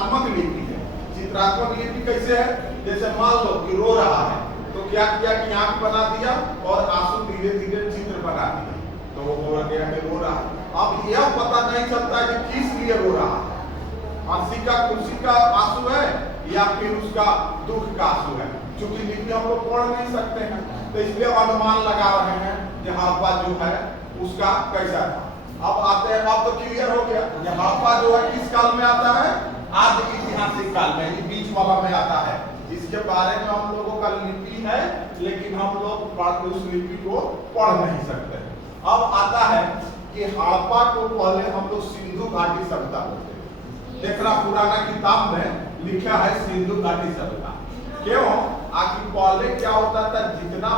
चित्रात्मक लिपि है। चित्रात्मक लिपि कैसे है? जैसे मान लो कि रो रहा है तो क्या किया कि आंख बना दिया और आंसू धीरे धीरे चित्र बना दिया, तो वो हो गया कि रो रहा है। अब यह पता नहीं चलता कि किस लिए रो रहा है, हंसी का खुशी का आंसू है या फिर उसका दुख का आंसू है। क्योंकि लिपि हम लोग पढ़ नहीं सकते हैं, तो इसलिए अनुमान लगा रहे हैं कि हड़प्पा जो है उसका कैसा था। अब आते हैं, अब तो क्लियर हो गया कि हड़प्पा जो है किस काल में आता है? आदि ऐतिहासिक काल में, ये बीच वाला में आता है। इसके बारे में हम लोगों का लिपि है, लेकिन हम लोग उस लिपि को पढ़ नहीं सकते। अब आता है कि हड़प्पा को पहले हम लोग सिंधु घाटी सभ्यता बोलते हैं। देखना पुराना किताब में लिखा है सिंधु घाटी सभ्यता। क्यों? आखिर पहले क्या होता था, जितना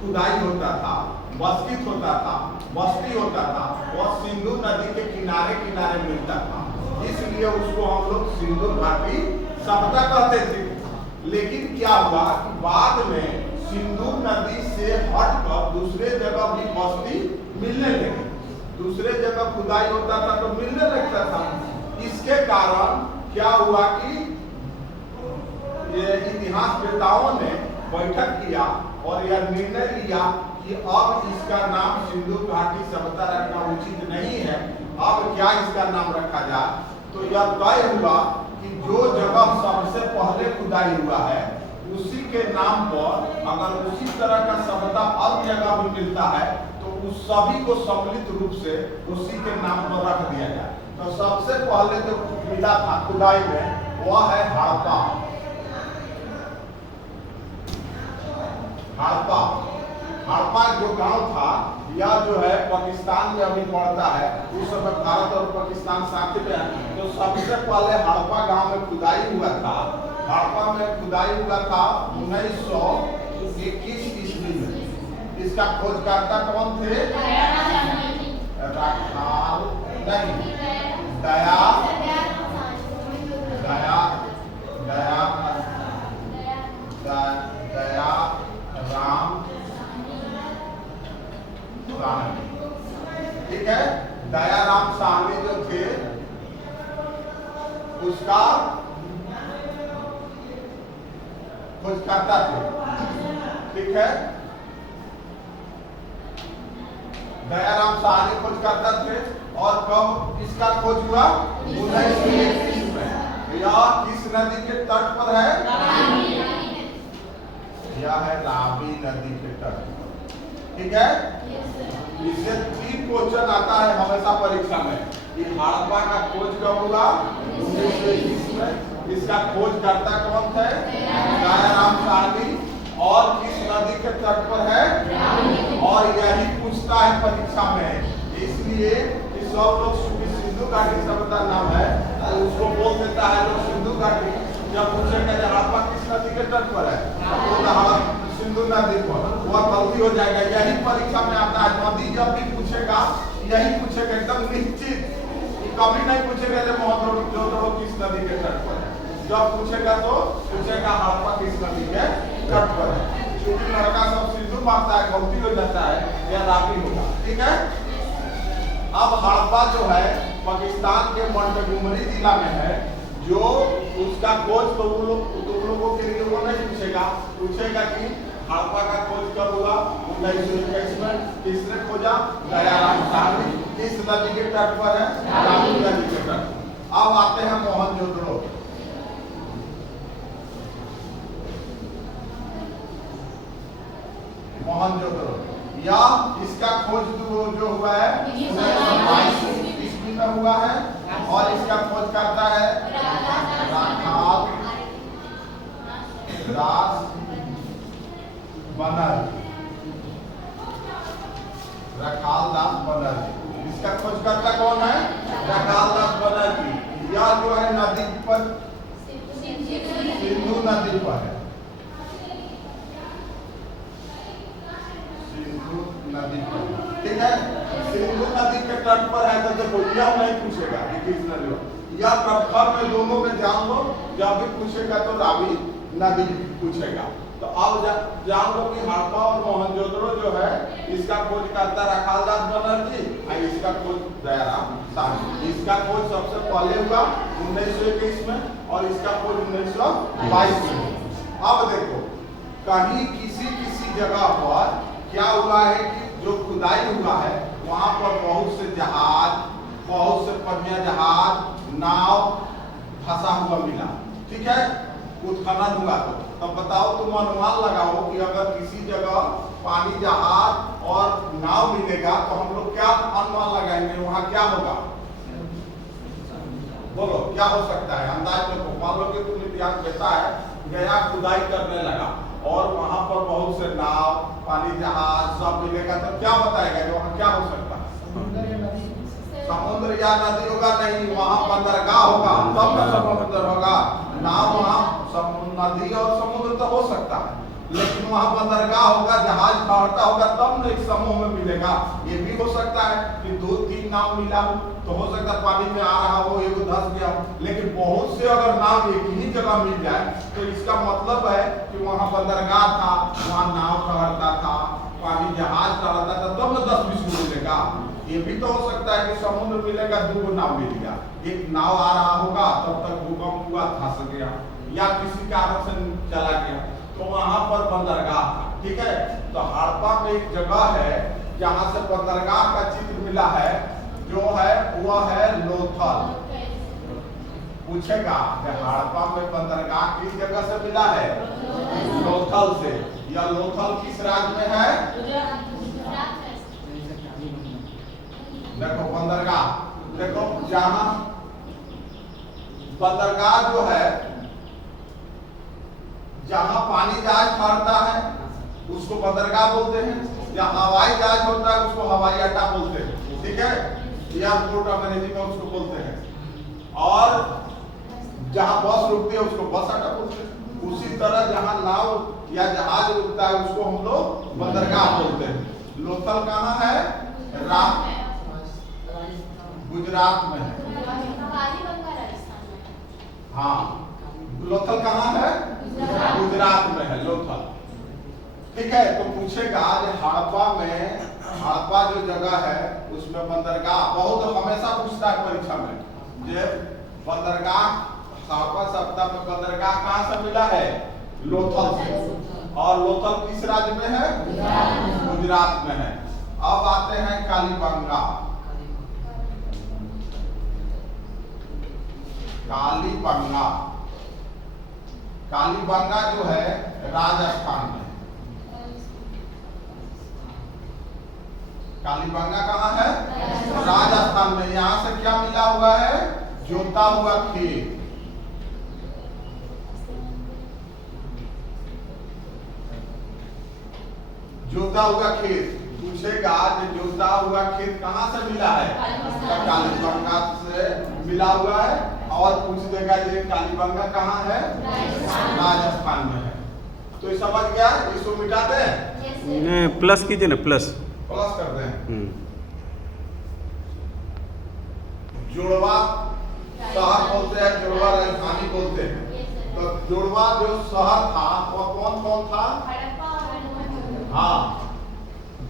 खुदाई होता था, बस्तित होता था, बस्ती होता था, वह सिंधु नदी के किनारे किनारे मिलता था, इसलिए उसको हम लोग सिंधु घाटी सभ्यता कहते थे। लेकिन क्या हुआ कि बाद में सिंधु नदी से हटकर दूसरे जगह भी बस्ती मिलने लगी, दूसरे जगह खुदाई होता था तो मिलने लगता था। इसके कारण क्या हुआ कि ये इतिहास वेताओं ने बैठक किया और यह निर्णय लिया कि अब इसका नाम सिंधु घाटी सभ्यता रखना उचित नहीं है, अब क्या इसका नाम रखा जाए। तो यह तय हुआ कि जो जगह सबसे पहले खुदाई हुआ है उसी के नाम पर अगर उसी तरह का सभ्यता अब जगह भी मिलता है तो उस सभी को सम्मिलित रूप से उसी के नाम पर रख दिया जाए। तो सबसे पहले जो मिला था खुदाई में वह है हड़प्पा। हड़प्पा हड़प्पा जो गांव था यह जो है पाकिस्तान में अभी पड़ता है, उस समय भारत और पाकिस्तान साथ में है। तो सबसे पहले हड़प्पा गांव में खुदाई हुआ था। हड़प्पा में खुदाई हुआ था 1921 ईस्वी में। इसका खोजकर्ता कौन थे? राखाल नहीं, दया राम साहनी, ठीक है। दयाराम साहनी जो थे उसका खोजकर्ता थे, ठीक है। दयाराम साहनी खोजकर्ता थे। और कब इसका खोज हुआ? 1921 में। यह किस नदी के तट पर है? यह है रावी नदी के तट पर, ठीक है। इससे 3 क्वेश्चन आता है हमेशा परीक्षा में कि हड़प्पा का खोज कब हुआ? 1921 में। इसका खोजकर्ता कौन थे? दयाराम साहनी। और किस नदी के तट पर है? और यही पूछता है परीक्षा में, इसलिए कि सब लोग सिंधु घाटी सभ्यता नाम है तो उसको बोल देता है लोग सिंधु घाटी। जब पूछेगा कि हड़प्पा किस नदी के तट पर है तो सिंधु नदी पर, वह गलती हो जाएगा। यही परीक्षा में आता है, नदी जब भी पूछेगा यही पूछेगा एकदम निश्चित, कभी नहीं पूछेगा कि मोहनजोदड़ो किस नदी के तट पर है। जब पूछेगा तो पूछेगा हड़प्पा किस नदी के तट पर है। क्योंकि लड़का सब सिंधु मारता है, गलती हो जाता है, यह रावी होगा, ठीक है। अब हड़प्पा जो है पाकिस्तान के मोंटगोमरी जिला में है। जो उसका खोज तो उन लोगों के लिए वो नहीं पूछेगा, पूछेगा कि हड़प्पा का खोज कब हुआ? 1921 में। किसने खोजा? दयाराम साहनी। किस नदी के तट पर है? रावी नदी के तट पर। अब आते हैं मोहनजोदड़ो। मोहनजोदड़ो या इसका खोज जो हुआ है 1922 ईस्वी में हुआ है और इसका खोज करता है राखाल दास बनर्जी। राखाल दास बनर्जी इसका खोजकर्ता कौन है? राखाल दास बनर्जी। यह जो है नदी पर सिंधु नदी पर है, सिंधु नदी पर, ठीक है। सिंधु नदी के तट पर है तो देखो यह नहीं पूछेगा कि किस नदी पर, यह प्रखर में दोनों में जान लो। जब भी पूछेगा तो रावी नदी पूछेगा। तो अब जान लो कि हड़प्पा और मोहनजोदड़ो जो है इसका खोज करता राखालदास बनर्जी और इसका खोज दयाराम साहनी। इसका खोज सबसे पहले हुआ 1921 में और इसका खोज 1922 में। अब देखो कहीं किसी जगह पर क्या हुआ है कि जो खुदाई हुआ है वहां पर बहुत से जहाज, बहुत से पनिया जहाज, नाव फंसा हुआ मिला। ठीक है, उत्खनन हुआ तो तब बताओ, तुम अनुमान लगाओ कि अगर किसी जगह पानी जहाज और नाव मिलेगा तो हम लोग क्या अनुमान लगाएंगे, वहां क्या होगा? बोलो क्या हो सकता है अंदाज में? मान लो कि तुम इतिहास कहता है गया खुदाई करने लगा और वहां पर बहुत से नाव, पानी जहाज सब मिलेगा तो क्या बताएगा कि वहां क्या हो सकता है? समुद्र या नदी होगा? नहीं, वहां बंदरगाह होगा, तब न समुद्र होगा। नाव वहां नदी और समुद्र तो हो सकता है, लेकिन वहां बंदरगाह होगा, जहाज ठहरता होगा, तब न एक समूह में मिलेगा। ये भी हो सकता है कि 2-3 नाव मिला हो तो हो सकता है पानी में आ रहा हो, एगो धंस गया हो, लेकिन बहुत से अगर नाव एक ही जगह मिल जाए तो इसका मतलब है कि वहां बंदरगाह था, वहां नाव ठहरता था, पानी जहाज ठहरता था, तब न 10-20 मिलेगा। ये भी तो हो सकता है कि समुद्र मिलेगा, 2 नाव मिल गया, एक नाव आ रहा होगा तब तक भूकंप हुआ, धंस गया या किसी कारण से चला गया, तो वहां पर बंदरगाह था। ठीक है, तो हड़प्पा में एक जगह है जहां से बंदरगाह का चित्र मिला है, जो है वह है लोथल। पूछेगा कि हड़प्पा में बंदरगाह किस जगह से मिला है? लोथल से। यह लोथल किस राज्य में है? देखो बंदरगाह, देखो जहां बंदरगाह जो है, जहां पानी जहाज ठहरता है उसको बंदरगाह बोलते हैं, जहां हवाई जहाज होता है उसको हवाई अड्डा बोलते हैं। ठीक है, एयरपोर्ट अंग्रेजी में उसको बोलते हैं, और जहां बस रुकती है उसको बस अड्डा बोलते हैं। उसी तरह जहां नाव या जहाज रुकता है उसको हम लोग बंदरगाह बोलते हैं। लोथल कहाँ है? गुजरात में है। हाँ, लोथल कहाँ है? गुजरात में है लोथल। ठीक है, तो पूछेगा हड़प्पा जो जगह है उसमें बंदरगाह बहुत हमेशा पूछता है परीक्षा में, जे बंदरगाह हड़प्पा सप्ताह में बंदरगाह कहाँ से मिला है? लोथल से। और लोथल किस राज्य में है? गुजरात में है। अब आते हैं कालीबंगा। कालीबंगा जो है राजस्थान में। कालीबंगा कहाँ है? राजस्थान में। यहाँ से क्या मिला हुआ है? जोता हुआ खेत। जोता हुआ खेत। पूछेगा जोता हुआ खेत कहाँ से मिला है? कालीबंगा से मिला हुआ है। और पूछ देगा ये कालीबंगा कहाँ है? राजस्थान में है। तो ये समझ गया, इसको मिटा दे? नहीं, प्लस कीजिए ना, प्लस कर दें। जुड़वा शहर बोलते हैं, जुड़वा राजधानी बोलते हैं। तो जुड़वा जो शहर था वह कौन कौन था? हाँ,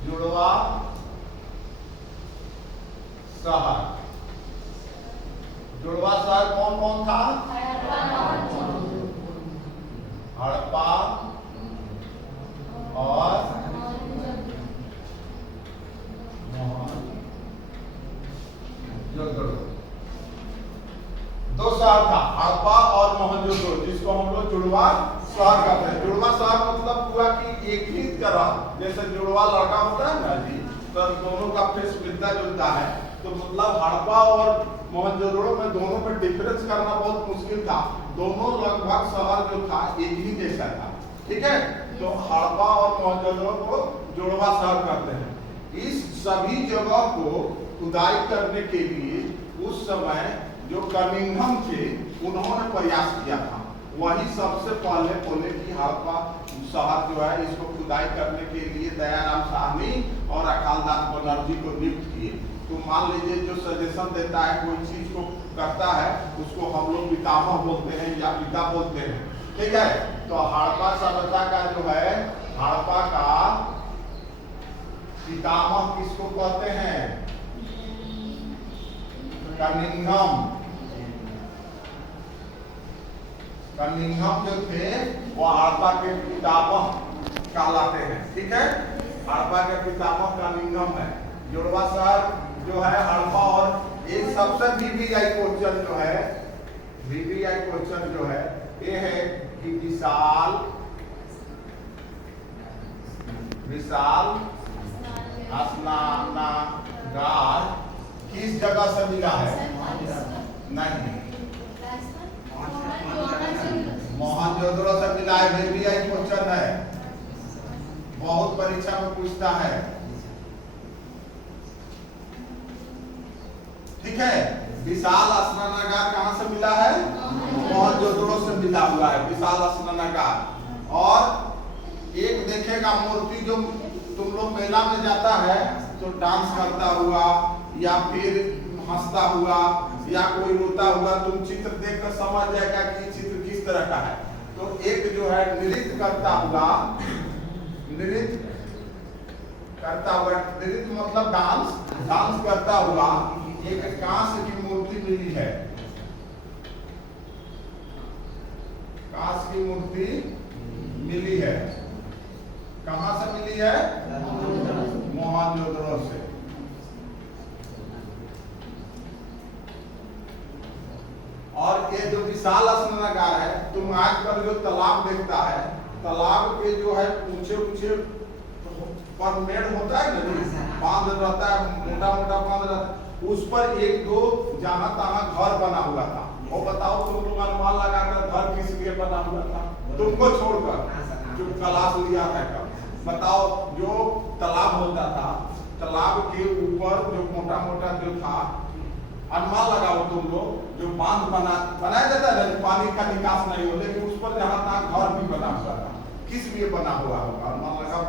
जुड़वा शहर। जुड़वा शहर कौन कौन था? हड़प्पा और मोहनजोदड़ो। 2 शहर था, हड़प्पा और मोहनजोदड़ो, जिसको हम लोग जुड़वा शहर कहते हैं। जुड़वा शहर मतलब हुआ कि एक ही तरह, जैसे जुड़वा लड़का होता है ना जी, तो दोनों का फेस मिलता जुलता है, तो मतलब हड़प्पा और मोहनजोदड़ो में दोनों में डिफरेंस करना बहुत मुश्किल था। दोनों लगभग शहर जो था एक ही जैसा था। ठीक है, तो हड़प्पा और मोहनजोदड़ो को जुड़वा शहर कहते हैं। इस सभी जगह को खुदाई करने के लिए उस समय जो कनिंघम थे उन्होंने प्रयास किया था। वही सबसे पहले बोले कि हड़प्पा शहर जो है इसको खुदाई करने के लिए दयाराम साहनी और राखालदास बनर्जी को नियुक्त किए। तो मान लीजिए जो सजेशन देता है, कोई चीज को करता है, उसको हम लोग पितामह बोलते हैं या पिता बोलते हैं। ठीक है, तो हड़प्पा सभ्यता का जो है, हड़प्पा का पितामह किसको कहते हैं? कनिंघम। कनिंघम जो थे वो हड़प्पा के पितामह कहलाते हैं। ठीक है, हड़प्पा के पितामह कनिंघम है। जुड़वा शहर जो है हड़प्पा, और एक सबसे वीवीआई क्वेश्चन जो है, वीवीआई क्वेश्चन जो है ये है कि विशाल स्नानागार किस जगह से मिला है? नहीं, मोहनजोदड़ो से मिला है। वीवीआई क्वेश्चन है, बहुत परीक्षा में पूछता है। ठीक है, विशाल स्नानागार कहां से मिला है? मोहनजोदड़ो से मिला हुआ है विशाल स्नानागार। और एक देखेगा मूर्ति जो तुम लोग मेला में जाता है तो डांस करता हुआ या फिर हंसता हुआ या कोई रोता हुआ, तुम चित्र देखकर समझ जाएगा कि चित्र किस तरह का है। तो एक जो है नृत्य करता हुआ, नृत्य मतलब डांस करता हुआ एक कांस्य की मूर्ति मिली है। कांस्य की मूर्ति मिली है। कहां से मिली है? मोहनजोदड़ो से। और ये जो विशाल स्नानागार है, तुम आजकल जो तालाब देखता है, तालाब के जो है ऊंचे ऊंचे पर मेड़ होता है ना, बांध रहता है, मोटा मोटा बांध रहता है, उस पर एक दो जहां तहां घर बना हुआ था। और बताओ तुम लोग अनुमान लगाकर घर किस लिए बना हुआ था? तुमको छोड़कर जो क्लास लिया है कब, बताओ। जो तालाब होता था, तालाब के ऊपर जो मोटा मोटा जो था, अनुमान लगाओ तुम लोग, जो बांध बनाया जाता है, पानी का निकास नहीं हो, लेकिन उस पर जहां तहां घर भी बना हुआ था। किस लिए बना हुआ होगा? अनुमान लगाओ।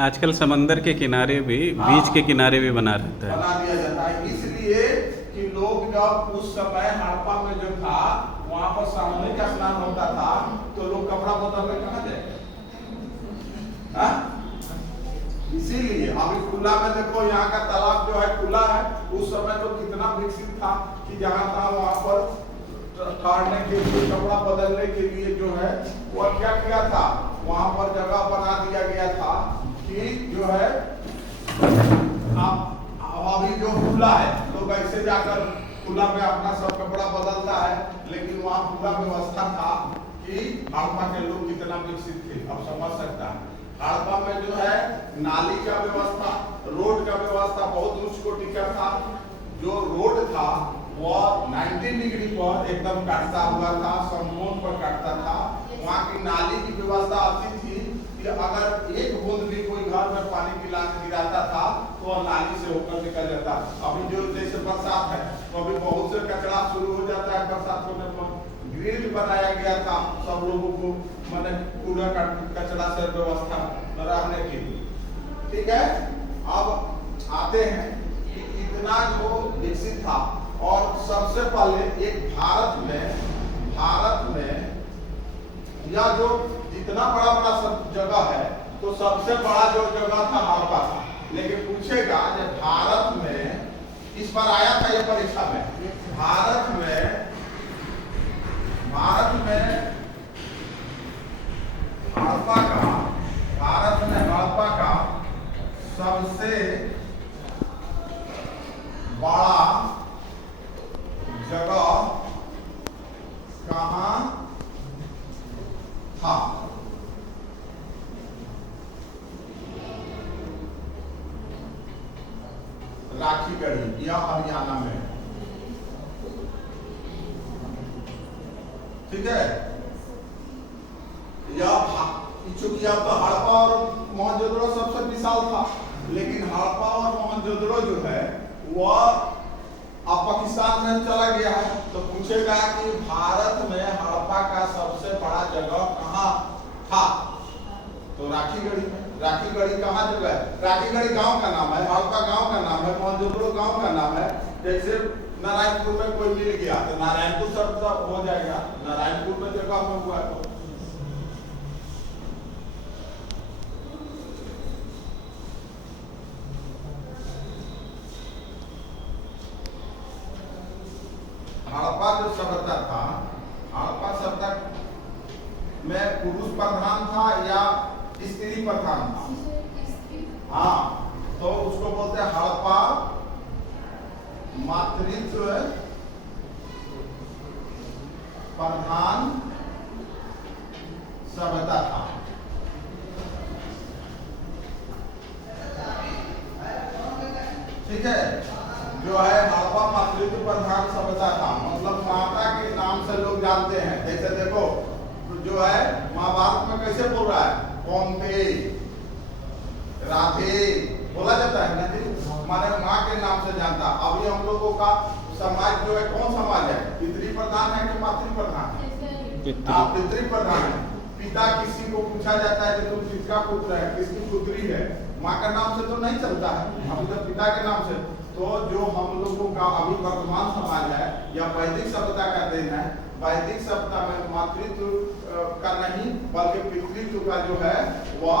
आजकल समंदर के किनारे भी, बीच के किनारे भी बना रहता है, बना दिया जाता है, इसलिए कि लोग जब उस समय हड़प्पा में जो था वहां पर सामूहिक स्नान होता था, तो लोग कपड़ा बदल के कहां जाए? इसीलिए अभी खुला में देखो, यहाँ का तालाब जो है खुला है। उस समय तो कितना विकसित था कि जहां था वहां पर ठहरने के लिए, कपड़ा बदलने के लिए जो है वह क्या किया था, वहां पर जगह बना दिया गया था कि जो है अभी जो खुला है लोग ऐसे जाकर खुला में अपना सब कपड़ा बदलता है, लेकिन वहां पूरा व्यवस्था था कि हड़प्पा के लोग कितना विकसित थे, अब समझ सकता है। हड़प्पा में जो है नाली का व्यवस्था, रोड का व्यवस्था बहुत उच्च कोटि का था। जो रोड था वह 90 डिग्री पर एकदम काटता हुआ था, समकोण पर काटता था। वहाँ की नाली की व्यवस्था ऐसी थी कि अगर एक बूंद भी कोई घर में पानी गिराता था तो वह नाली से होकर निकल जाता। अभी जो जैसे बरसात है तो अभी बहुत से कचरा शुरू हो जाता है बरसात होने पर। ग्रिल बनाया गया था सब लोगों को, मैंने कूड़ा कचरा से व्यवस्था रहने की। ठीक है, अब आते हैं कि इतना जो विकसित था। और सबसे पहले एक भारत में या जो जितना बड़ा बड़ा सब जगह है, तो सबसे बड़ा जो जगह था हड़प्पा था। लेकिन पूछेगा जब भारत में, इस बार आया था ये परीक्षा में, भारत में हड़प्पा का सबसे बड़ा जगह कहां था? राखीगढ़ी या हरियाणा में। ठीक है, चूंकि अब तो हड़प्पा और मोहनजोदड़ो सबसे विशाल था, लेकिन हड़प्पा और मोहनजोदड़ो जो है वह अब पाकिस्तान में चला गया है। तो पूछेगा कि भारत में हड़प्पा का सबसे बड़ा जगह कहाँ था? तो राखीगढ़ी में। राखीगढ़ी कहाँ जगह है? राखीगढ़ी गांव का नाम है, हड़प्पा गांव का नाम है, मोहनजोदड़ो गांव का नाम है। जैसे नारायणपुर में कोई मिल गया तो नारायणपुर शब्द हो जाएगा, नारायणपुर में जगह में हुआ। तो स्त्री प्रधान था। हाँ, तो उसको बोलते हैं हड़प्पा मातृत्व प्रधान सभ्यता था। ठीक है, जो है हड़प्पा मातृत्व प्रधान सभ्यता था, मतलब माता के नाम से लोग जानते हैं। जैसे देखो जो है महाभारत में कैसे बोल रहा है, कौंते राधे बोला जाता है ना जी, माने माँ के नाम से जानता। अभी हम लोगों का समाज जो है कौन समाज है, पितृ प्रधान है कि मातृ प्रधान है? पितृ प्रधान है। पिता किसी को पूछा जाता है कि तुम किसका पुत्र है, किसकी पुत्री है, माँ का नाम से तो नहीं चलता है, अभी तो पिता के नाम से। तो जो हम लोगों का अभी वर्तमान समाज है या वैदिक सभ्यता का देन है, वैदिक सभ्यता में मातृत्व का नहीं बल्कि पितृत्व का जो है वह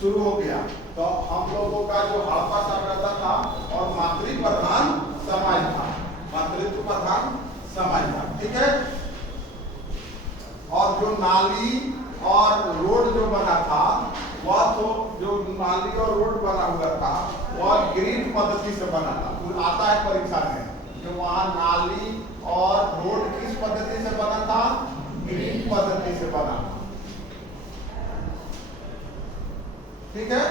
शुरू हो गया। तो हम लोगों का जो हड़प्पा सभ्यता था और मातृ प्रधान समाज था, मातृत्व प्रधान समाज था। ठीक है, और जो नाली और रोड जो बना था वह तो जो नाली और रोड बना हुआ था वह ग्रीड पद्धति से बना था। तो आता है परीक्षा में जो वहाँ नाली और रोड किस पद्धति से बना था, ग्रीड पद्धति से बना था। ठीक है,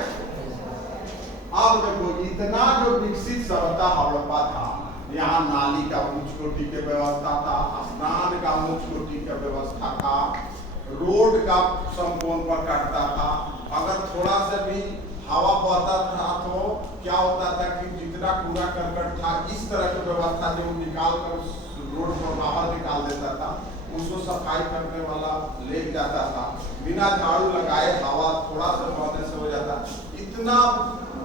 अब देखो इतना जो विकसित सभ्यता हड़प्पा था, यहाँ नाली का उच्च कोटि की व्यवस्था था, स्नान का उच्च कोटि की व्यवस्था था, रोड का संपूर्ण प्रकटता था। अगर थोड़ा सा भी हवा बहता था तो क्या होता था कि जितना कूड़ा करकट था इस तरह की व्यवस्था जो निकाल कर रोड पर बाहर निकाल देता था, उसको सफाई करने वाला ले जाता था, बिना झाड़ू लगाए हवा थोड़ा सा बहने से हो जाता। इतना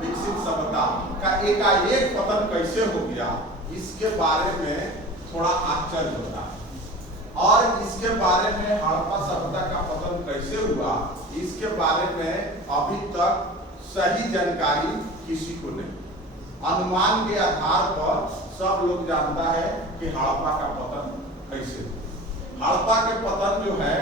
विकसित सभ्यता का एकाएक पतन कैसे हो गया, इसके बारे में थोड़ा आश्चर्य होता है। और इसके बारे में हड़प्पा सभ्यता का पतन कैसे हुआ, इसके बारे में अभी तक सही जानकारी किसी को नहीं। अनुमान के आधार पर सब लोग जानता है कि हड़प्पा का पतन कैसे हुआ। हड़प्पा के पतन जो है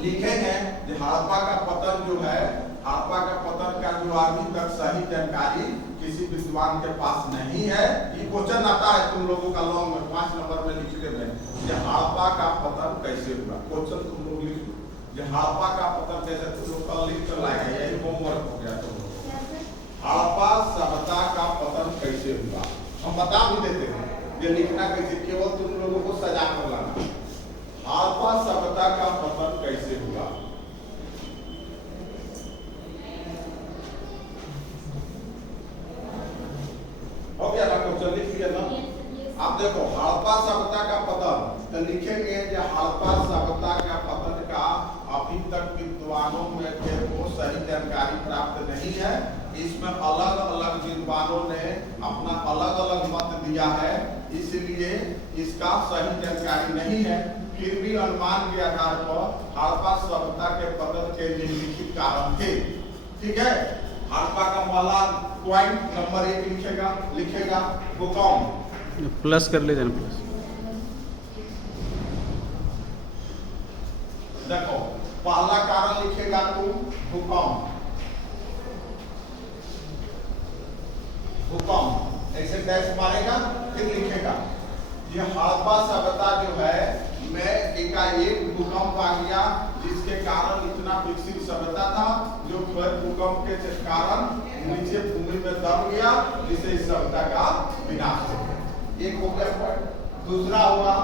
लिखेंगे कि हड़प्पा का पतन जो है, हड़प्पा का पतन का जो अभी तक सही जानकारी किसी विद्वान के पास नहीं है। ये क्वेश्चन आता है तुम लोगों का लॉन्ग में 5 नंबर में लिखने में, हड़प्पा का पतन कैसे हुआ। क्वेश्चन तुम लोग लिख लो, हड़प्पा का पतन कैसे, तुम लोग कल लिख कर लाएंगे, यही होमवर्क हो गया तुम लोग। हड़प्पा सभ्यता का पतन कैसे हुआ हम बता भी देते हैं, ये लिखना कैसे, केवल तुम लोगों को सजा कर लाना। हड़प्पा सभ्यता का पतन कैसे हुआ, हो गया ना क्वेश्चन, लिख लिया ना। अब देखो हड़प्पा सभ्यता का पतन तो लिखेंगे कि हड़प्पा सभ्यता का पतन का अभी तक विद्वानों में को सही जानकारी प्राप्त नहीं है। इसमें अलग अलग विद्वानों ने अपना अलग अलग मत दिया है, इसलिए इसका सही जानकारी नहीं है। फिर भी अनुमान के आधार पर हड़प्पा सभ्यता के पतन के निम्नलिखित कारण थे। ठीक है, हड़प्पा का पहला पॉइंट नंबर 1 लिखेगा भूकंप, प्लस कर लीजिए ना, प्लस। देखो पहला कारण लिखेगा तुम भूकंप, भूकंप ऐसे डैश मारेगा, फिर लिखेगा ये हड़प्पा सभ्यता जो है में एकाएक भूकंप आ गया, जिसके कारण इतना विकसित सभ्यता था जो फिर भूकंप के कारण नीचे भूमि में दब गया, जिससे इस सभ्यता का विनाश हो गया। एक हो गया पॉइंट। दूसरा हुआ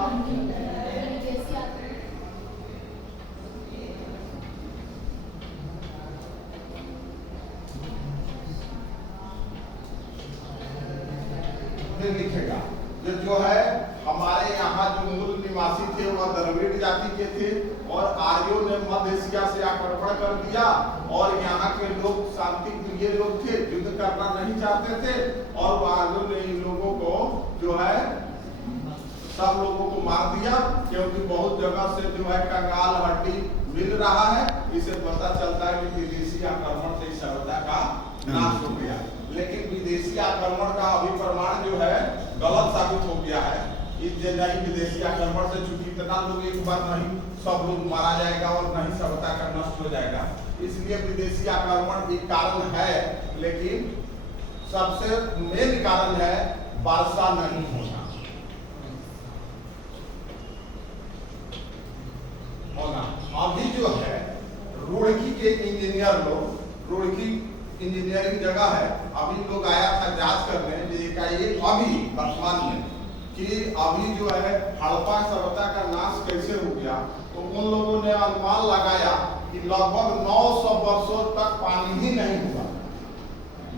फिर लिखेगा जो है हमारे यहाँ जो मूल निवासी थे वह द्रविड़ जाति के थे और आर्यों ने मध्य एशिया से आक्रमण कर दिया और यहाँ के लोग शांति प्रिय लोग थे, युद्ध करना नहीं चाहते थे और आर्यों ने इन लोगों को जो है सब लोगों को मार दिया, क्योंकि बहुत जगह से जो है कंगाल हड्डी मिल रहा है। इसे पता चलता है कि विदेशी आक्रमण से इस सभ्यता का नाश हो गया। लेकिन विदेशी आक्रमण का अभी प्रमाण जो है गलत साबित हो गया है। इस नहीं विदेशी आक्रमण से चूंकि इतना लोग एक बार नहीं सब लोग मारा जाएगा और नहीं सभ्यता का नष्ट हो हो जाएगा। इसलिए विदेशी आक्रमण एक कारण है, लेकिन सबसे मेन कारण है वर्षा नहीं होना। अभी जो है रुड़की के इंजीनियर लोग, रुड़की इंजीनियरिंग जगह है, अभी लोग आया था जांच करने एकाएक अभी वर्तमान में कि अभी जो है हड़प्पा सभ्यता का नाश कैसे हो गया। तो उन लोगों ने अनुमान लगाया कि लगभग 900 वर्षों तक पानी ही नहीं होगा।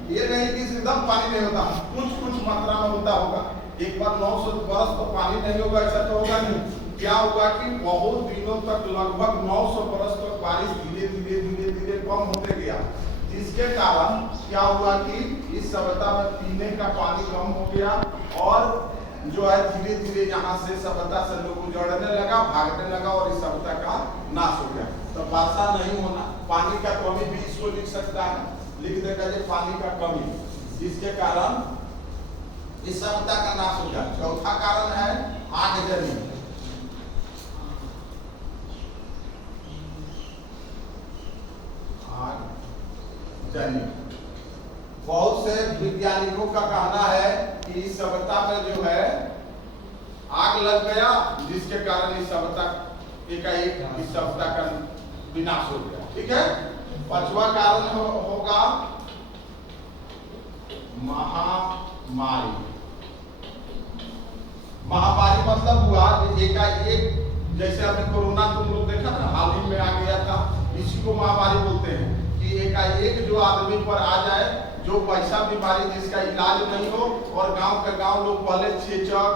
ये नहीं कि एकदम पानी नहीं होता, कुछ मात्रा में होता होगा। एक बार 900 वर्ष तो पानी नहीं होगा ऐसा तो होगा नहीं। क्या हुआ कि बहुत दिनों तक लगभग 900 वर्ष तक बारिश धीरे कम होते गया, जिसके कारण क्या हुआ कि इस सभ्यता में पीने का पानी कम हो गया और जो है धीरे यहाँ से सभ्यता से लोग उजड़ने लगा, भागने लगा और इस सभ्यता का नाश हो गया। तो वर्षा नहीं होना, पानी का कमी भी इसको लिख सकता है, लिख देगा जी पानी का कमी, जिसके कारण इस सभ्यता का नाश हो गया। चौथा कारण है आगजनी। बहुत से वैज्ञानिकों का कहना है कि इस सभ्यता में जो है आग लग गया, जिसके कारण इस सभ्यता एकाएक इस सभ्यता का विनाश हो गया। ठीक है। पांचवा कारण होगा महामारी। महामारी मतलब हुआ एकाएक, जैसे अभी कोरोना तुम लोग देखा ना, हाल ही में आ गया था, इसी को महामारी बोलते हैं कि एकाएक जो आदमी पर आ जाए, जो पैसा बीमारी जिसका इलाज नहीं हो, और गांव के गांव लोग पहले चेचक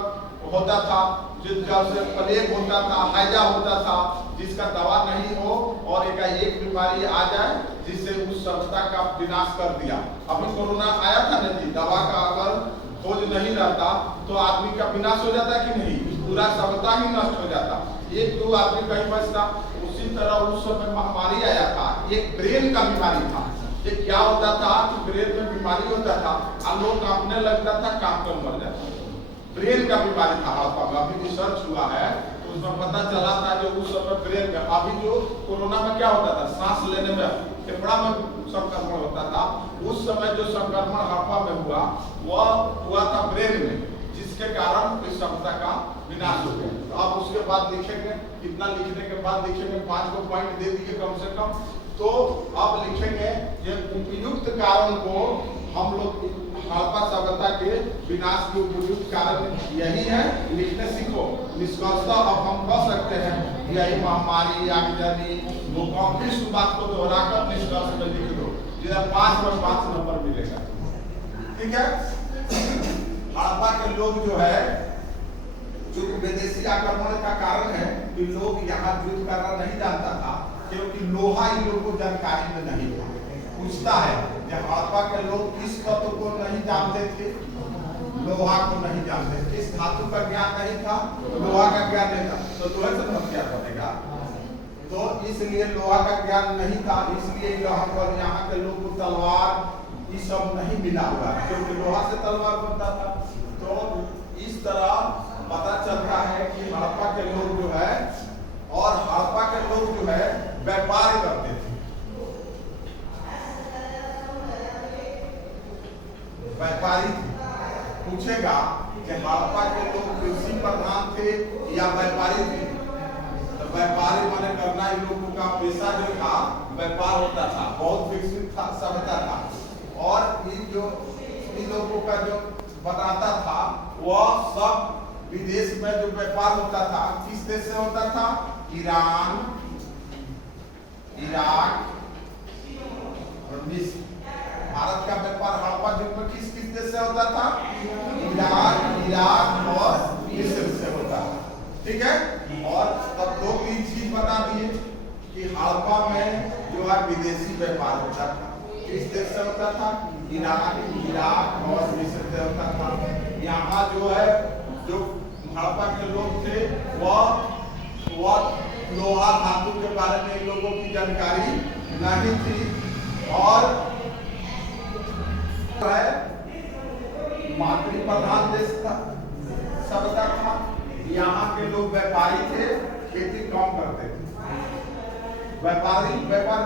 होता था, जब से प्लेग होता था, हैजा होता था, जिसका दवा नहीं हो, और एकाएक बीमारी आ जाए जिससे उस सभ्यता का विनाश कर दिया। अभी कोरोना आया था ना जी, दवा का अगर खोज नहीं रहता तो आदमी का विनाश हो जाता कि नहीं, पूरा सभ्यता ही नष्ट हो जाता, एक दो आदमी कहीं बचता। उसी तरह उस समय महामारी आया था, एक ब्रेन का बीमारी था। ये क्या होता था कि ब्रेन में बीमारी होता था और लोग कांपने लगता था, कांप कर मर जाता। ब्रेन का बीमारी था हड़प्पा में, अभी रिसर्च हुआ है तो उसमें पता चला था जो उस समय ब्रेन का, अभी जो कोरोना में क्या होता था, सांस लेने में फेफड़ा में संक्रमण होता था, उस समय जो संक्रमण हड़प्पा में हुआ वह हुआ था ब्रेन में, जिसके कारण इस सभ्यता का विनाश हो गया। तो अब उसके बाद लिखेंगे, कितना लिखने के बाद लिखेंगे, 5 को पॉइंट दे दिए कम से कम। तो अब लिखेंगे ये उपयुक्त कारण को हम लोग हड़प्पा सभ्यता के विनाश के उपयुक्त कारण यही है, लिखने सीखो। निष्कर्षतः अब हम कह सकते हैं यही महामारी, आगजनी, भूकंप, इस बात को दोहराकर निष्कर्ष में लिख दो, जिधर 5 में 5 नंबर मिलेगा। ठीक है। हड़प्पा के लोग जो है, चूंकि विदेशी आक्रमण का कारण है कि लोग यहाँ युद्ध करना नहीं जानता था, क्योंकि लोहा इन लोगों को जानकारी में नहीं था। पूछता है कि हड़प्पा के लोग किस तत्व को नहीं जानते थे, लोहा को नहीं जानते, किस धातु का ज्ञान नहीं था, लोहा का ज्ञान नहीं था, तो लोहे से क्या बनेगा। तो इसलिए लोहा का ज्ञान नहीं था, इसलिए यहाँ के लोग को तलवार ये सब नहीं मिला हुआ, क्योंकि लोहा से तलवार बनता था। तो इस तरह पता चलता है कि हड़प्पा के लोग जो है, और हड़प्पा के लोग जो है व्यापार करते थे। व्यापारी पूछेगा कि हड़प्पा के लोग कृषि प्रधान थे या व्यापारी थे, तो व्यापारी माने करना इन लोगों का पेशा जो था व्यापार होता था, बहुत विकसित था, सभ्यता था। और इन लोगों का जो बताता था वह सब विदेश में जो व्यापार होता था, किस देश से होता था, ईरान, इराक और मिस्र। भारत का व्यापार हड़प्पा युग में किस किस देश से होता था, ईरान, इराक और मिस्र से होता था। ठीक है। और तब 2 चीज बता दिए कि हड़प्पा में जो है विदेशी व्यापार होता था, किस देश से होता था, ईरान, इराक और मिस्र से होता था। यहाँ जो है जो हड़प्पा के लोग थे वह लोहा धातु के बारे में इन लोगों की जानकारी नहीं थी, और मातृ प्रधान देश था, सभ्यता था। यहाँ के लोग व्यापारी थे, खेती कम करते थे। व्यापारी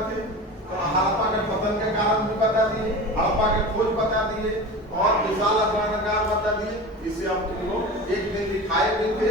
थे, तो हड़प्पा के पतन के कारण भी बता दिए, हड़प्पा के खोज बता दिए और विशाल अग्रगार बता दिए। इसे अब तुम लोग एक दिन दिखाए भी थे